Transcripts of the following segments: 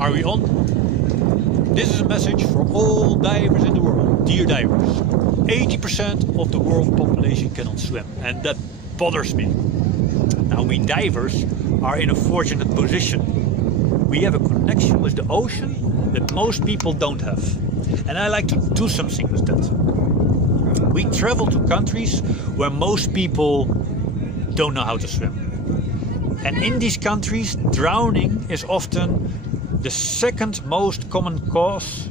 Are we on? This is a message for all divers in the world. Dear divers, 80% of the world population cannot swim, and that bothers me. Now, we divers are in a fortunate position. We have a connection with the ocean that most people don't have. And I like to do something with that. We travel to countries where most people don't know how to swim. And in these countries, drowning is often the second most common cause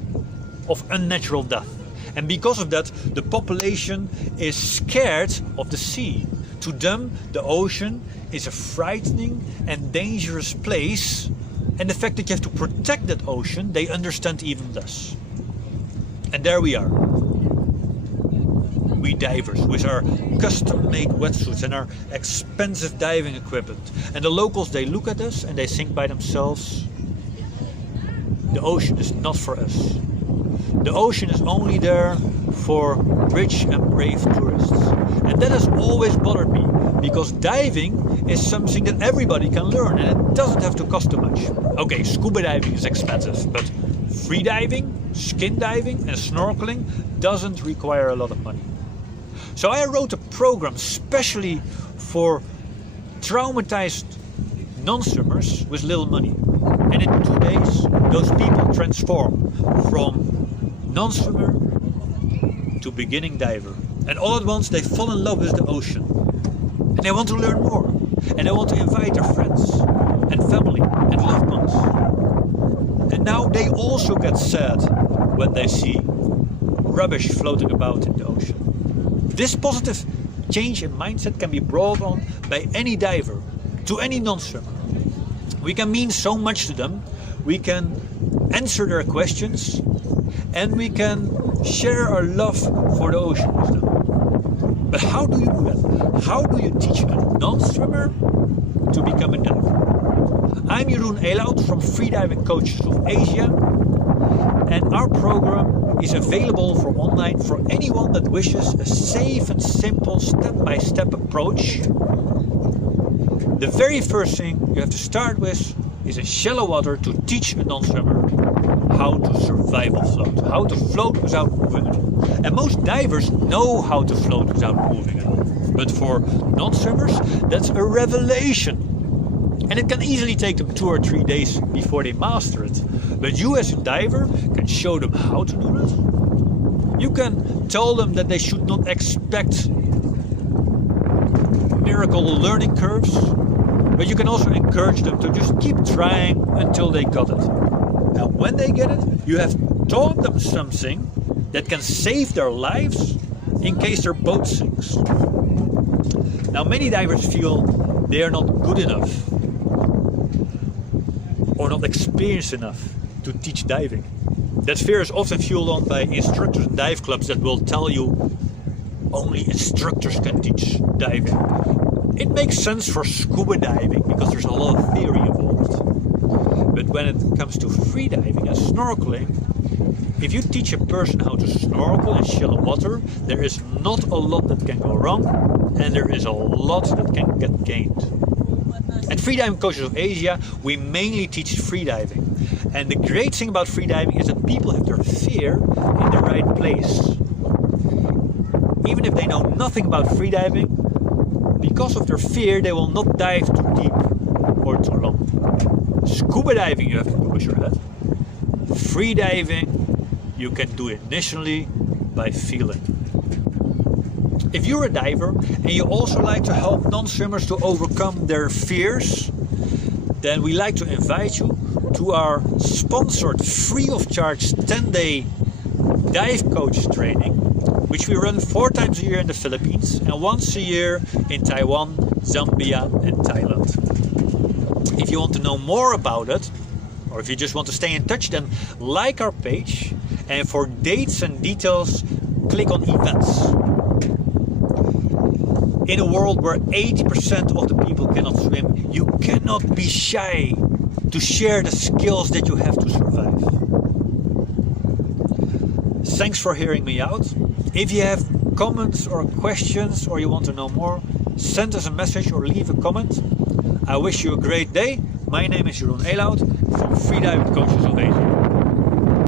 of unnatural death. And because of that, the population is scared of the sea. To them, the ocean is a frightening and dangerous place, and the fact that you have to protect that ocean, they understand even less. And there we are. We divers with our custom-made wetsuits and our expensive diving equipment. And the locals, they look at us and they think by themselves, the ocean is not for us. The ocean is only there for rich and brave tourists. And that has always bothered me, because diving is something that everybody can learn and it doesn't have to cost too much. Okay, scuba diving is expensive, but freediving, skindiving and snorkeling doesn't require a lot of money. So I wrote a program specially for traumatized non-swimmers with little money. And in 2 days, those people transform from non-swimmer to beginning diver. And all at once they fall in love with the ocean. And they want to learn more. And they want to invite their friends and family and loved ones. And now they also get sad when they see rubbish floating about in the ocean. This positive change in mindset can be brought on by any diver to any non-swimmer. We can mean so much to them, we can answer their questions, and we can share our love for the ocean with them. But how do you do that? How do you teach a non-swimmer to become a diver? I'm Jeroen Elout from Freediving Coaches of Asia, and our program is available for online for anyone that wishes a safe and simple step-by-step approach. The very first thing you have to start with is in shallow water to teach a non-swimmer how to survival float, how to float without moving at all. And most divers know how to float without moving at all. But for non-swimmers, that's a revelation. And it can easily take them 2 or 3 days before they master it. But you as a diver can show them how to do it. You can tell them that they should not expect miracle learning curves, but you can also encourage them to just keep trying until they got it. And when they get it, you have taught them something that can save their lives in case their boat sinks. Now, many divers feel they are not good enough or not experienced enough to teach diving. That fear is often fueled on by instructors and dive clubs that will tell you only instructors can teach diving. It makes sense for scuba diving because there's a lot of theory involved. But when it comes to freediving and snorkeling, if you teach a person how to snorkel in shallow water, there is not a lot that can go wrong, and there is a lot that can get gained. At Freediving Coaches of Asia, we mainly teach freediving. And the great thing about freediving is that people have their fear in the right place. Even if they know nothing about freediving, because of their fear, they will not dive too deep or too long. Scuba diving you have to do with your head. Freediving you can do initially by feeling. If you're a diver and you also like to help non-swimmers to overcome their fears, then we like to invite you to our sponsored free of charge 10-day dive coach training, which we run 4 times a year in the Philippines and once a year in Taiwan, Zambia and Thailand. If you want to know more about it, or if you just want to stay in touch, then like our page, and for dates and details, click on events. In a world where 80% of the people cannot swim, you cannot be shy to share the skills that you have to survive. Thanks for hearing me out. If you have comments or questions or you want to know more, send us a message or leave a comment. I wish you a great day. My name is Jeroen Elout from freediving coaches of Asia.